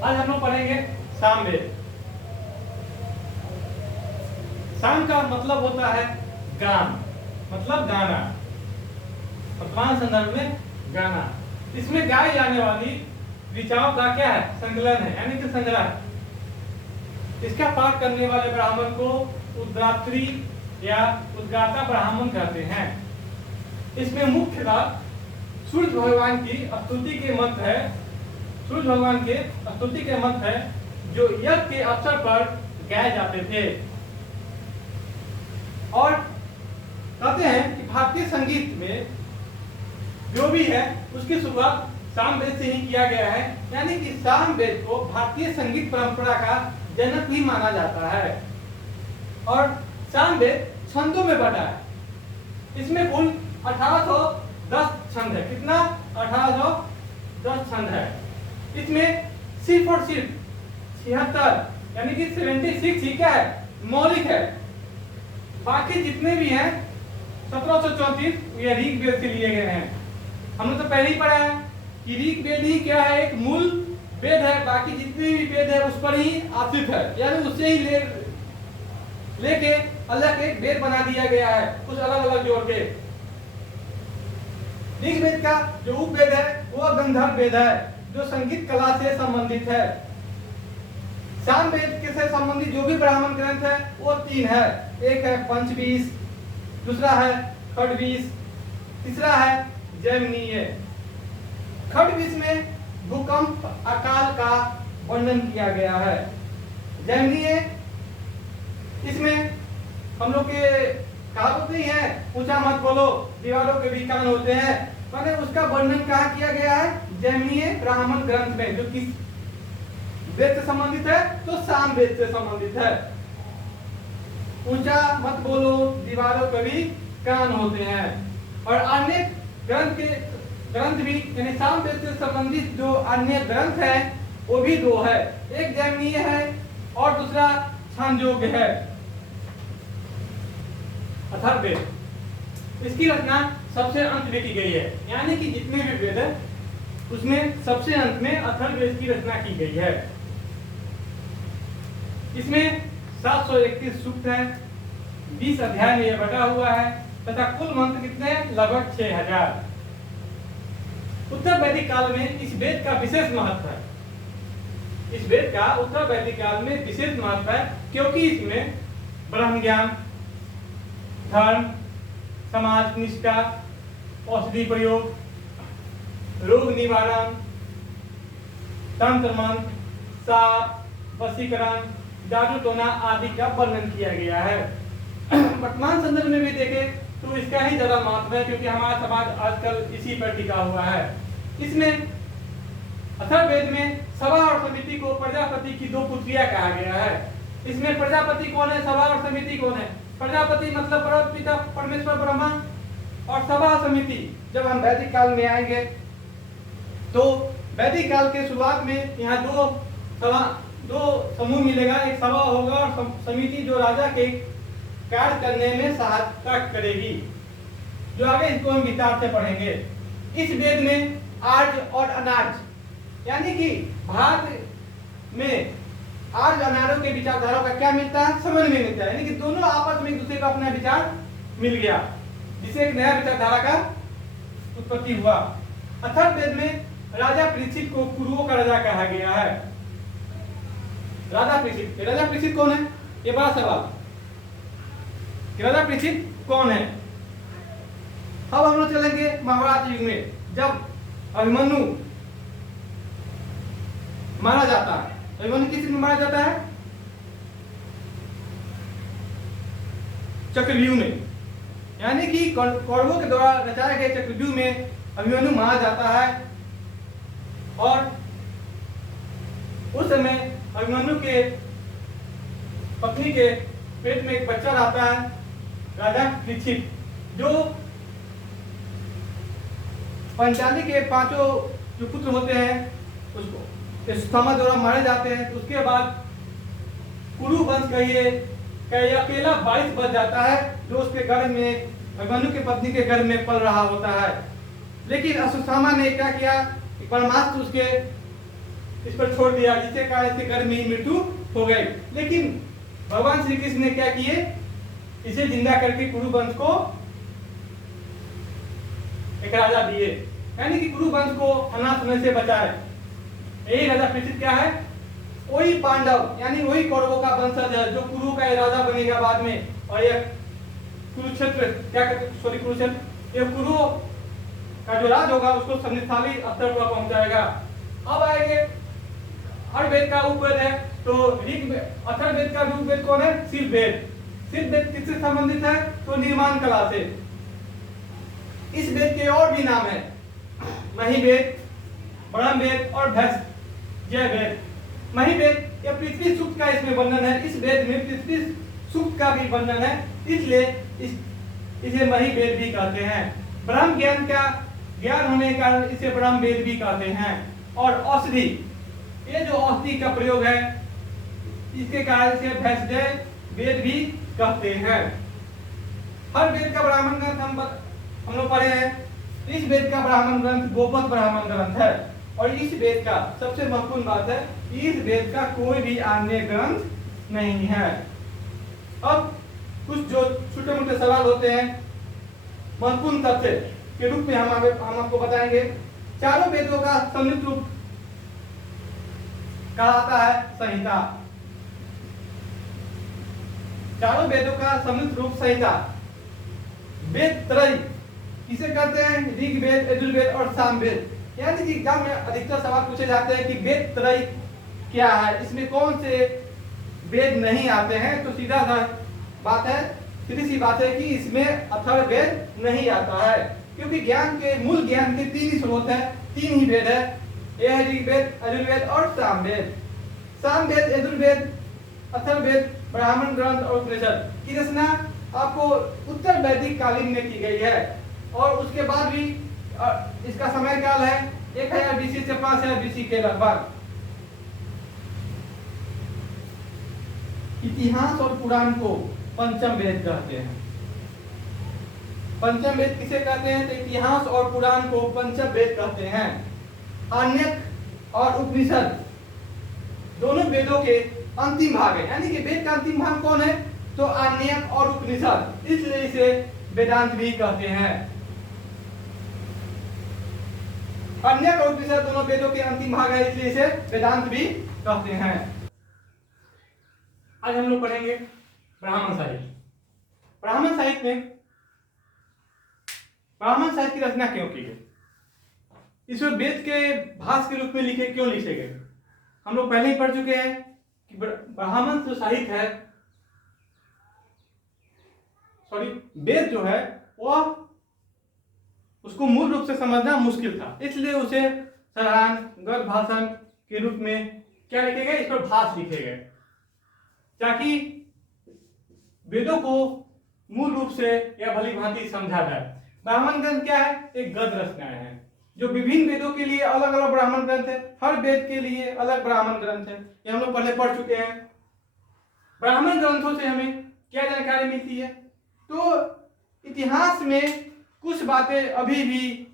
आज हम लोग पढ़ेंगे सामवेद। साम का मतलब होता है गान, मतलब गाना, वर्तमान संदर्भ में गाना। इसमें गाई जाने वाली ऋचाओं का क्या है? संकलन है, यानी कि संग्रह। इसका पाठ करने वाले ब्राह्मण को उद्गात्री या उद्गाता ब्राह्मण कहते हैं। इसमें मुख्यतः सूर्य भगवान की स्तुति के मंत्र है, सूर्य भगवान के स्तुति के मंत्र है जो यज्ञ के अवसर पर गाए जाते थे। और कहते हैं कि भारतीय संगीत में जो भी है उसकी शुरुआत सामवेद से ही किया गया है, यानी कि सामवेद को भारतीय संगीत परंपरा का जनक भी माना जाता है। और सामवेद छंदों में बटा है। इसमें कुल 1810 छंद है। कितना? 1810 छंद है। इसमें सिर्फ और सिर्फ 76 यानी कि 76 ही क्या है? मौलिक है। बाकी जितने भी हैं 1734 ये ऋग्वेद से लिए गए हैं। हमने तो पहले ही पढ़ा है कि ऋग्वेद ही क्या है? एक मूल वेद है। बाकी जितने भी वेद है उस पर ही आश्रित है, यानी उससे ही लेके अलग एक वेद बना दिया गया है, कुछ अलग अलग जोड़ के। ऋग्वेद का जो उपवेद है वो गंधर्व वेद है, जो संगीत कला से संबंधित है। सामवेद के से संबंधित जो भी ब्राह्मण ग्रंथ है वो 3 है। एक है पंचवीस, दूसरा है खडवीस, तीसरा है जैमिनीय। खडवीस में भूकंप अकाल का वर्णन किया गया है। जैमिनीय इसमें हम लोग के कहावत नहीं है, ऊंचा मत बोलो दीवारों के भी कान होते हैं, मैंने उसका वर्णन कहाँ किया गया है? जैमिनीय ब्राह्मण ग्रंथ में, जो किस वेद से संबंधित है? तो सामवेद से संबंधित है। ऊंचा मत बोलो दीवारों पे भी कान होते हैं। और अन्य ग्रंथ भी यानी सामवेद से संबंधित जो अन्य ग्रंथ है वो भी 2 है। एक जैमिनीय है और दूसरा छांदोग्य है, अथर्ववेद। इसकी रचना सबसे अंत में की गई है, यानी कि जितने भी वेद है उसमें सबसे अंत में अथर्ववेद की रचना की गई है। इसमें 731 सूक्त है, 20 अध्याय में यह बटा हुआ है तथा कुल मंत्र कितने? लगभग 6000। उत्तर वैदिक काल में इस वेद का विशेष महत्व है। इस वेद का उत्तर वैदिक काल में विशेष महत्व है क्योंकि इसमें ब्रह्म ज्ञान, धर्म, समाज निष्ठा, औषधि प्रयोग, रोग निवारण, तंत्र मंत्र, साप, वशीकरण, जादू टोना आदि का वर्णन किया गया है। वर्तमान संदर्भ में भी देखें तो इसका ही ज्यादा महत्व है क्योंकि हमारा समाज आजकल इसी पर टिका हुआ है। इसमें अथर्ववेद में सभा और समिति को प्रजापति की 2 पुत्रियां कहा गया है। इसमें प्रजापति कौन है? सभा और समिति कौन है? प्रजापति मतलब परमपिता परमेश्वर ब्रह्मा, और सभा समिति जब हम वैदिक काल में आएंगे तो वैदिक काल के शुरुआत में यहाँ 2 समूह मिलेगा। एक सभा होगा और समिति जो राजा के कार्य करने में सहायता करेगी, जो आगे इसको हम विस्तार से पढ़ेंगे। इस वेद में आर्य और अनार्य यानी कि भारत में आर्य अनार्यों के विचारधाराओं का क्या मिलता है? समन्वय मिलता है, यानी कि दोनों आपस में एक दूसरे का अपना विचार मिल गया, जिससे एक नया विचारधारा का उत्पत्ति हुआ। अथर्ववेद में राजा परीक्षित को कुरुओं का राजा कहा गया है। राजा परीक्षित कौन है? ये बड़ा सवाल कि राजा परीक्षित कौन है। अब हम लोग चलेंगे महाभारत युग में, जब अभिमन्यु मारा जाता है। अभिमन्यु किस में मारा जाता है? चक्रव्यूह में, यानी कि कौरवों के द्वारा रचाए गए चक्रव्यूह में अभिमन्यु मारा जाता है। और उस समय अभिमन्यु के पत्नी के पेट में एक बच्चा रहता है, राजा परीक्षित, जो पंचाली के 5 जो पुत्र होते हैं उसको सुदामा द्वारा मारे जाते हैं। उसके बाद कुरु वंश का ये अकेला 22 बच जाता है, जो उसके गर्भ में अभिमन्यु की पत्नी के गर्भ में पल रहा होता है। लेकिन अश्वत्थामा ने क्या किया? परमास्त्र उसके इस पर छोड़ दिया, जिसके कारण इसके गर्भ में ही मृत्यु हो गई। लेकिन भगवान श्री कृष्ण ने क्या किए, इसे जिंदा करके कुरु वंश को एक राजा दिए, यानी कि कुरु वंश को अनाथ होने से बचाए। यही राजा परीक्षित क्या है, वही पांडव यानी वही कौरवों का वंशज है जो कुरु का राजा बनेगा बाद में, और यह कुरुक्षेत्र कुरुक्षेत्र ये कुरु का जो राज होगा उसको समृद्धशाली स्तर पर पहुंचाएगा। अब आएंगे अर्थवेद का उपवेद है, तो अथर्ववेद का उपवेद कौन है, शिववेद। शिववेद किससे संबंधित है, तो निर्माण कला से। इस वेद के और भी नाम है, महिवेद, ब्रह्मवेद और भैंसजय वेद। महिवेद यह पृथ्वी सूक्त का इसमें वर्णन है, इस वेद में पृथ्वी सूक्त का भी वर्णन है, इसलिए इसे महिवेद भी कहते हैं। ब्रह्म ज्ञान का ज्ञान होने के कारण इसे ब्रह्म वेद भी कहते हैं। और औषधि, ये जो औषधि का प्रयोग है इसके कारण इसे भैंसजय वेद भी कहते हैं। हर वेद का ब्राह्मण ग्रंथ हम लोग पढ़े हैं। इस वेद का ब्राह्मण ग्रंथ गोपद ब्राह्मण ग्रंथ है, और इस वेद का सबसे महत्वपूर्ण बात है, इस वेद का कोई भी अन्य ग्रंथ नहीं है। अब कुछ जो छोटे मोटे सवाल होते हैं महत्वपूर्ण तथ्य के रूप में हम आपको बताएंगे। चारों वेदों का सम्मिलित रूप कहा आता है संहिता। चारों वेदों का सम्मिलित रूप संहिता। वेद त्रय किसे कहते हैं, ऋग्वेद, यजुर्वेद और सामवेद। यानी कि एग्जाम में अधिकतर सवाल पूछे जाते हैं कि वेद त्रय क्या है, इसमें कौन से वेद नहीं आते हैं। तो सीधा सा बात है, सीधी सी बात है कि इसमें अथर्ववेद नहीं आता है, क्योंकि ज्ञान के मूल ज्ञान के तीन ही स्रोत है, तीन ही वेद है, यह है ऋग्वेद, यजुर्वेद और सामवेद। सामवेद, यजुर्वेद, अथर्ववेद, ब्राह्मण ग्रंथ और उपनिषद की रचना आपको उत्तर वैदिक कालीन में की गई है, और उसके बाद भी इसका समय काल है 1000 बीसी से 5000 बीसी के लगभग। इतिहास और पुराण को पंचम वेद कहते हैं। पंचम वेद किसे कहते हैं, तो इतिहास और पुराण को पंचम वेद कहते हैं। आर्ण्यक और उपनिषद दोनों वेदों के अंतिम भाग है, यानी कि वेद का अंतिम भाग कौन है, तो आर्ण्यक और उपनिषद, इसलिए इसे वेदांत भी कहते हैं। आर्ण्यक और उपनिषद दोनों वेदों के अंतिम भाग है, इसलिए इसे वेदांत भी कहते हैं। आज हम लोग पढ़ेंगे ब्राह्मण साहित्य। ब्राह्मण साहित्य में ब्राह्मण साहित्य की रचना क्यों की गई, इसमें वेद के भाष के रूप में लिखे गए। हम लोग पहले ही पढ़ चुके हैं कि ब्राह्मण जो साहित्य है, वेद जो है वह उसको मूल रूप से समझना मुश्किल था, इसलिए उसे साधारण गद्य भाषण के रूप में क्या लिखे गए, इस पर भाष लिखे गए, ताकि वेदों को मूल रूप से या भली भांति समझा जाए। ब्राह्मण ग्रंथ क्या है, एक गद्य रचनाएं हैं, जो विभिन्न वेदों के लिए अलग अलग ब्राह्मण ग्रंथ है, हर वेद के लिए अलग ब्राह्मण ग्रंथ है, ये हम लोग पहले पढ़ चुके हैं। ब्राह्मण ग्रंथों से हमें क्या जानकारी मिलती है, तो इतिहास में कुछ बातें अभी भी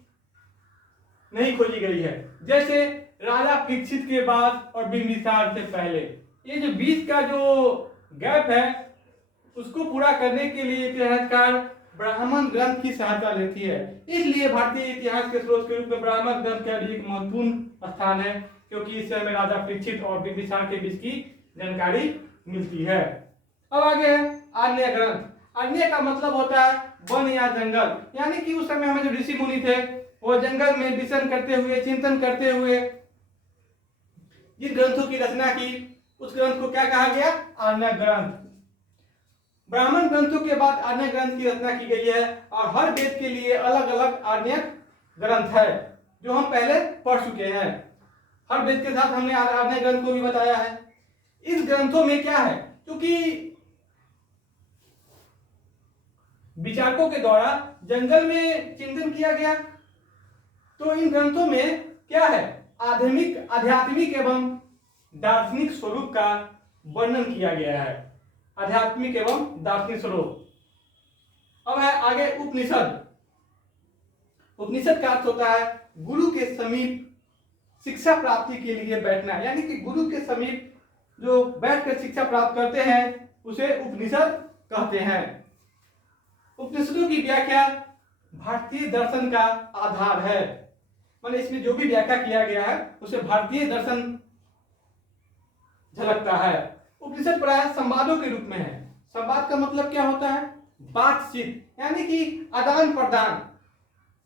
नहीं खोजी गई है, जैसे राजा परीक्षित के बाद और बिंबिसार से पहले, ये जो बीच का जो गैप है उसको पूरा करने के लिए इतिहासकार ब्राह्मण ग्रंथ की सहायता लेती है। इसलिए भारतीय इतिहास के स्रोत के रूप में ब्राह्मण ग्रंथ का भी एक महत्वपूर्ण स्थान है, क्योंकि इससे हमें राजा परीक्षित और बिंबिसार के बीच की जानकारी मिलती है। अब आगे है आर्य ग्रंथ। आर्य का मतलब होता है वन या जंगल, यानी कि उस समय हमें जो ऋषि मुनि थे वो जंगल में विचरण करते हुए, चिंतन करते हुए जिन ग्रंथों की रचना की, उस ग्रंथ को क्या कहा गया, आर्य ग्रंथ। ब्राह्मण ग्रंथों के बाद आर्य ग्रंथ की रचना की गई है, और हर वेद के लिए अलग अलग आर्य ग्रंथ है, जो हम पहले पढ़ चुके हैं। हर वेद के साथ हमने आर्य ग्रंथ को भी बताया है। इस ग्रंथों में क्या है, क्योंकि विचारकों के द्वारा जंगल में चिंतन किया गया, तो इन ग्रंथों में क्या है, आध्यात्मिक एवं दार्शनिक स्वरूप का वर्णन किया गया है। आध्यात्मिक एवं दार्शनिक स्वरूप। अब है आगे उपनिषद। उपनिषद का अर्थ होता है गुरु के समीप शिक्षा प्राप्ति के लिए बैठना, यानी कि गुरु के समीप जो बैठकर शिक्षा प्राप्त करते हैं उसे उपनिषद कहते हैं। उपनिषदों की व्याख्या भारतीय दर्शन का आधार है, मतलब इसमें जो भी व्याख्या किया गया है उसे भारतीय दर्शन झलकता है। उपनिषद प्रायः संवादों के रूप में है। संवाद का मतलब क्या होता है? बातचीत, यानी कि आदान प्रदान,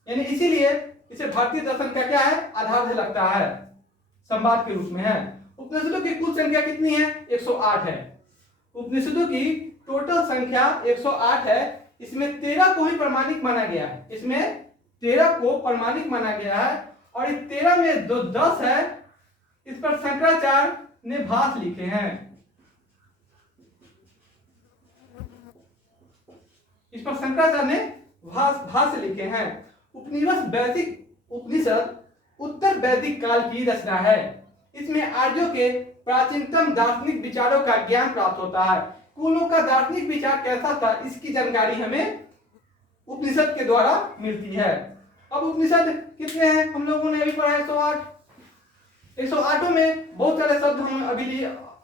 यानी इसीलिए इसे भारतीय दर्शन का क्या है? आधार झलकता है, संवाद के रूप में है। उपनिषदों की कुल संख्या कितनी है? 108 है। उपनिषदों की टोटल संख्या 108 है। इसमें 13 को ही प्रमाणिक माना गया है, इसमें 13 को प्रमाणिक माना गया है, और इस 13 में जो 10 है इस पर शंकराचार्य ने भाष्य लिखे हैं। इस पर शंकराचार्य ने भाष्य लिखे हैं। उपनिषद उत्तर वैदिक काल की रचना है। इसमें आर्यों के प्राचीनतम दार्शनिक विचारों का ज्ञान प्राप्त होता है। कुलों का दार्शनिक विचार कैसा था इसकी जानकारी हमें उपनिषद के द्वारा मिलती है। अब उपनिषद कितने हैं? हम लोगों ने अभी पढ़ा 108। 108 में बहुत सारे शब्द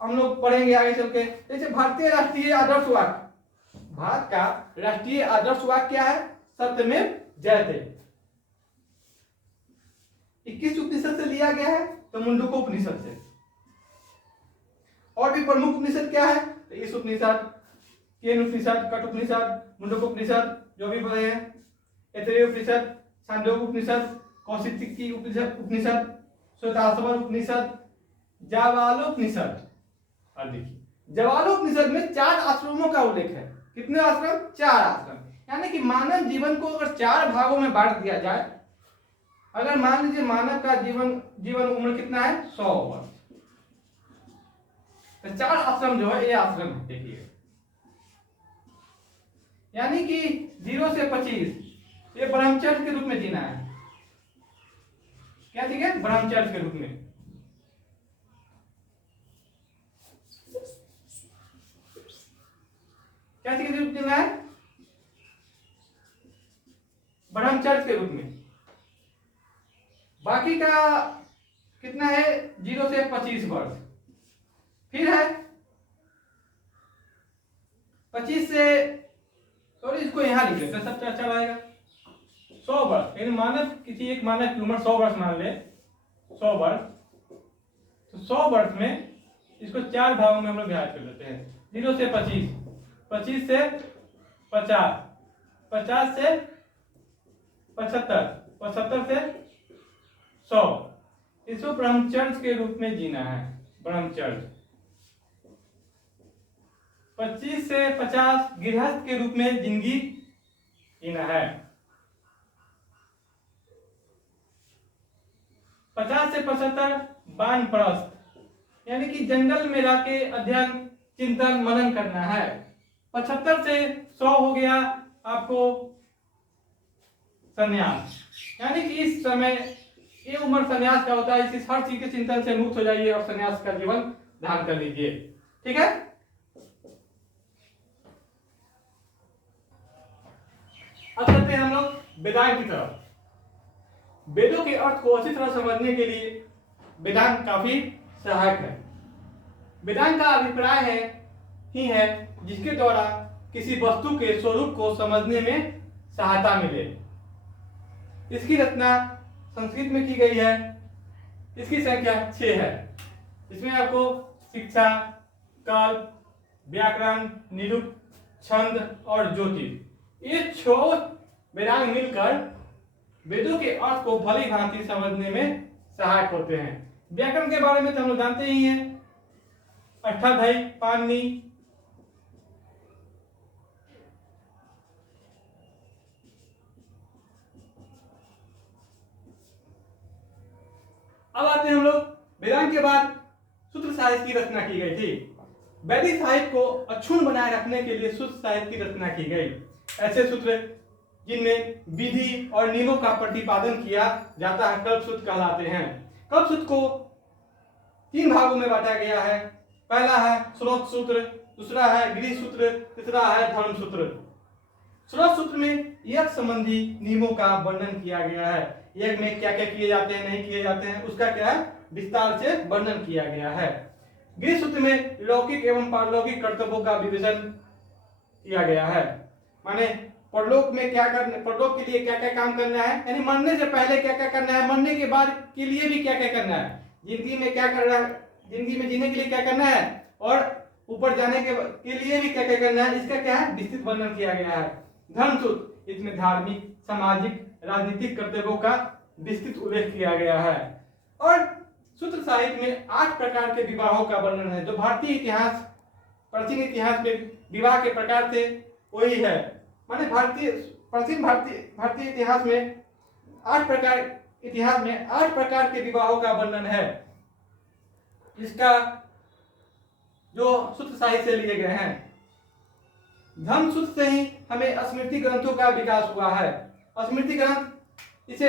हम लोग पढ़ेंगे आगे चल के। जैसे भारतीय राष्ट्रीय आदर्श वाक्य, भारत का राष्ट्रीय आदर्श वाक्य क्या है? सत्यमेव जयते। 21 उपनिषद से लिया गया है, तो मुंडको उपनिषद से। और भी प्रमुख उपनिषद क्या है? तो इस उपनिषद, केन उपनिषद, कट उपनिषद, मुंडको उपनिषद जो भी पढ़े हैं, ऐतरेय उपनिषद, छांदोग्य उपनिषद, कौशिकी उपनिषद, श्वेताश्वर उपनिषद, जाबालोपनिषद। और देखिए जाबालोपनिषद में 4 आश्रमों का उल्लेख है। कितने आश्रम? 4 आश्रम। यानी कि मानव जीवन को अगर 4 भागों में बांट दिया जाए, अगर मान लीजिए मानव का जीवन उम्र कितना है? 100 वर्ष, तो 4 आश्रम जो है ये आश्रम है। देखिए यानी कि 0 से 25 ये ब्रह्मचर्य के रूप में जीना है। क्या? ठीक है, ब्रह्मचर्य के रूप में। क्या चीज रूप जीना है? ब्रह्मचर्य के रूप में। बाकी का कितना है? 0 से 25 वर्ष। फिर है 25 से, सॉरी इसको यहां लिख लेते, सब चर्चा आएगा। 100 वर्ष, यानी मानव, किसी एक मानव की उम्र 100 वर्ष मान ले, 100 वर्ष, तो 100 वर्ष में इसको 4 भागों में हम लोग विभाजित कर लेते हैं। 0 से 25, 25 से 50, 50 से 75, 75 से 100। इसको ब्रह्मचर्य के रूप में जीना है। ब्रह्मचर्य 25 से 50 गृहस्थ के रूप में जिंदगी जीना है। 50 से 75 वानप्रस्थ, यानी कि जंगल में रह के अध्ययन, चिंतन, मनन करना है। 75 से 100 हो गया आपको संन्यास, यानी कि इस समय ये उम्र संन्यास का होता है। इस हर चीज के चिंतन से मुक्त हो जाइए और संन्यास का जीवन धारण कर लीजिए। ठीक है, अब चलते हैं हम लोग वेदांत की तरफ। वेदों के अर्थ को अच्छी तरह समझने के लिए वेदांत काफी सहायक है। वेदांत का अभिप्राय है जिसके द्वारा किसी वस्तु के स्वरूप को समझने में सहायता मिले। इसकी रचना संस्कृत में की गई है। इसकी संख्या 6 है। इसमें आपको शिक्षा, कल्प, व्याकरण, निरुक्त, छंद और ज्योतिष, ये 6 वेदांग मिलकर वेदों के अर्थ को भली भांति समझने में सहायक होते हैं। व्याकरण के बारे में तो हम लोग जानते ही हैं, अष्टाध्यायी, पाणिनि, अब आते हैं हम लोग वेदांत के बाद सूत्र साहित्य की रचना की गई थी। वैदिक साहित्य को अक्षुण्ण बनाए रखने के लिए सूत्र साहित्य की रचना की गई। ऐसे सूत्र जिनमें विधि और नियमों का प्रतिपादन किया जाता है कल्पसूत्र कहलाते हैं। कल्पसूत्र को 3 भागों में बांटा गया है। पहला है स्रोत सूत्र, दूसरा है गृह सूत्र, तीसरा है धर्म सूत्र। स्रोत सूत्र में यज्ञ संबंधी नियमों का वर्णन किया गया है। यज्ञ में क्या क्या किए जाते हैं, नहीं किए जाते हैं, उसका क्या है विस्तार से वर्णन किया गया है। गृह सूत्र में लौकिक एवं पारलौकिक कर्तव्यों का विवेचन किया गया है। माने परलोक में क्या करना, परलोक के लिए क्या क्या काम करना है, यानी मरने से पहले क्या क्या करना है, मरने के बाद के लिए भी क्या क्या करना है, जिंदगी में क्या करना है, जिंदगी में जीने के लिए क्या करना है, और ऊपर जाने के लिए भी क्या क्या करना है, इसका क्या है विस्तृत वर्णन किया गया है। धर्म सूत्र, इसमें धार्मिक, सामाजिक, राजनीतिक कर्तव्यों का विस्तृत उल्लेख किया गया है। और सूत्र साहित्य में 8 प्रकार के विवाहों का वर्णन है। जो भारतीय इतिहास, प्राचीन इतिहास में विवाह के प्रकार थे वही है। माने प्राचीन भारतीय इतिहास में 8 प्रकार के विवाहों का वर्णन है, जिसका जो सूत्र साहित्य से लिए गए हैं। धर्म सूत्र से ही हमें स्मृति ग्रंथों का विकास हुआ है। स्मृति ग्रंथ, इसे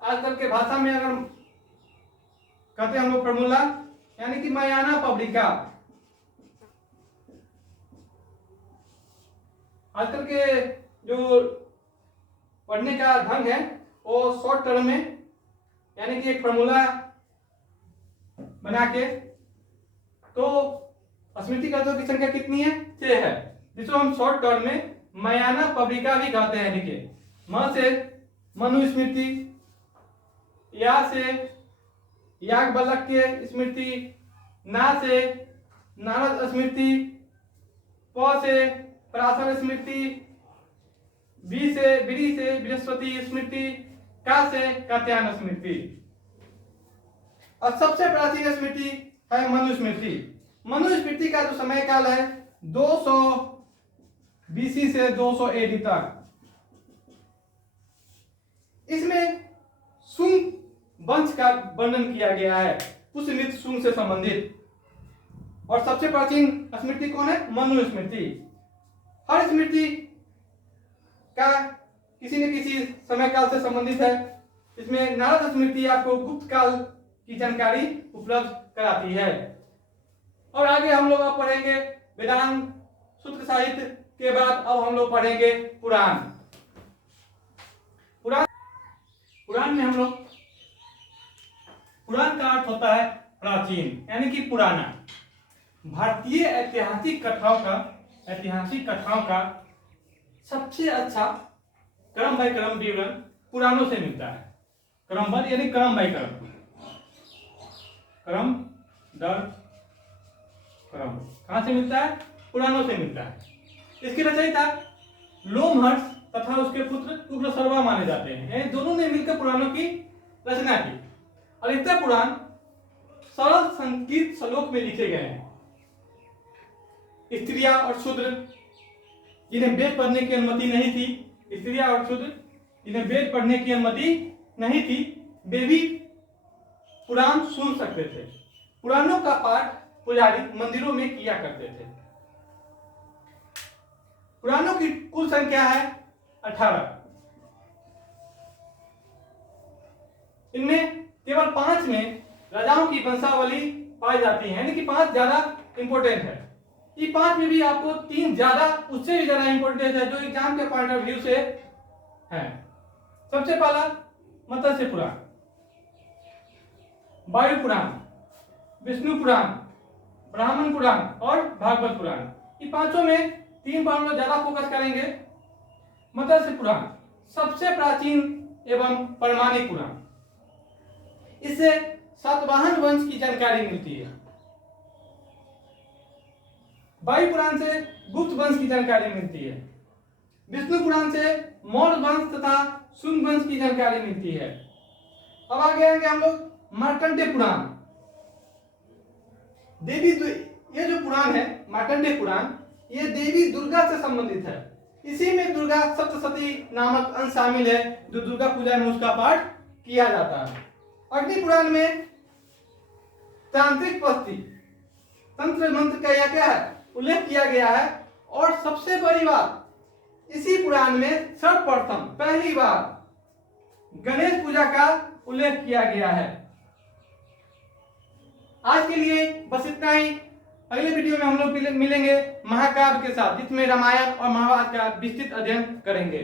आजकल के भाषा में अगर कहते हैं हम लोग फॉर्मूला, यानी कि मायाना पब्लिका। आजकल के जो पढ़ने का ढंग है वो शॉर्ट टर्म में, यानी कि एक फॉर्मूला बना के, तो स्मृति ग्रंथों की संख्या कितनी है 6 है, जिसको हम शॉर्ट टर्म में मायाना पब्लिका भी कहते हैं। देखिए, म से मनुस्मृति, या से याज्ञवल्क्य स्मृति, ना से नारद स्मृति, प से पराशर स्मृति, बी से बृहस्पति स्मृति, का से कात्यायन स्मृति। और सबसे प्राचीन स्मृति है मनुस्मृति। मनुस्मृति का जो समय काल है 200 बीसी से 200 एडी तक। इसमें सुंग वंश का वर्णन किया गया है, पुष्यमित्र सुंग से संबंधित। और सबसे प्राचीन स्मृति कौन है? मनुस्मृति। हर स्मृति का किसी न किसी समय काल से संबंधित है। इसमें नारद स्मृति आपको गुप्त काल की जानकारी उपलब्ध कराती है। और आगे हम लोग अब पढ़ेंगे वेदांत सूत्र साहित्य के बाद अब हम लोग पढ़ेंगे पुराण। पुराण में हम लोग, पुराण का अर्थ होता है प्राचीन, यानी कि पुराना। भारतीय ऐतिहासिक कथाओं का सबसे अच्छा क्रम बाय क्रम विवरण पुराणों से मिलता है। क्रमबद्ध यानी क्रम बाय क्रम, क्रम दर क्रम कहां से मिलता है? पुराणों से मिलता है। इसके रचयिता लोमहर्ष तथा उसके पुत्र उग्रसर्वा माने जाते हैं। दोनों ने मिलकर पुराणों की रचना की। अधिकतर पुराण सरल संस्कृत श्लोक में लिखे गए हैं। स्त्रियां और शूद्र जिन्हें वेद पढ़ने की अनुमति नहीं थी, स्त्रियां और शूद्र जिन्हें वेद पढ़ने की अनुमति नहीं थी, वे भी पुराण सुन सकते थे। पुराणों का पाठ पुजारी मंदिरों में किया करते थे। पुराणों की कुल संख्या है 18। इनमें केवल 5 में राजाओं की वंशावली पाई जाती है, यानी कि 5 ज्यादा इंपॉर्टेंट है। ये 5 में भी आपको 3 ज्यादा, उससे भी ज्यादा इंपॉर्टेंट है जो एग्जाम के पॉइंट ऑफ व्यू से है। सबसे पहला मत्स्य पुराण, वायु पुराण, विष्णु पुराण, ब्राह्मण पुराण और भागवत पुराण। ये 5 में 3 पर हम लोग ज्यादा फोकस करेंगे। मत्स्य पुराण सबसे प्राचीन एवं प्रमाणिक पुराण। इससे सातवाहन वंश की जानकारी मिलती है। वायु पुराण से गुप्त वंश की जानकारी मिलती है। विष्णु पुराण से मौर्य वंश तथा शुंग वंश की जानकारी मिलती है। अब आगे आएंगे हम लोग मार्कंडेय पुराण। ये जो पुराण है मार्कंडेय पुराण, ये देवी दुर्गा से संबंधित है। इसी में दुर्गा सप्तशती नामक अंश शामिल है, जो दुर्गा पूजा में उसका पाठ किया जाता है। अग्नि पुराण में तांत्रिक पद्धति, तंत्र मंत्र का क्या है उल्लेख किया गया है। और सबसे बड़ी बात, इसी पुराण में सर्वप्रथम पहली बार गणेश पूजा का उल्लेख किया गया है। आज के लिए बस इतना ही। अगले वीडियो में हम लोग मिलेंगे महाकाव्य के साथ, जिसमें रामायण और महाभारत का विस्तृत अध्ययन करेंगे।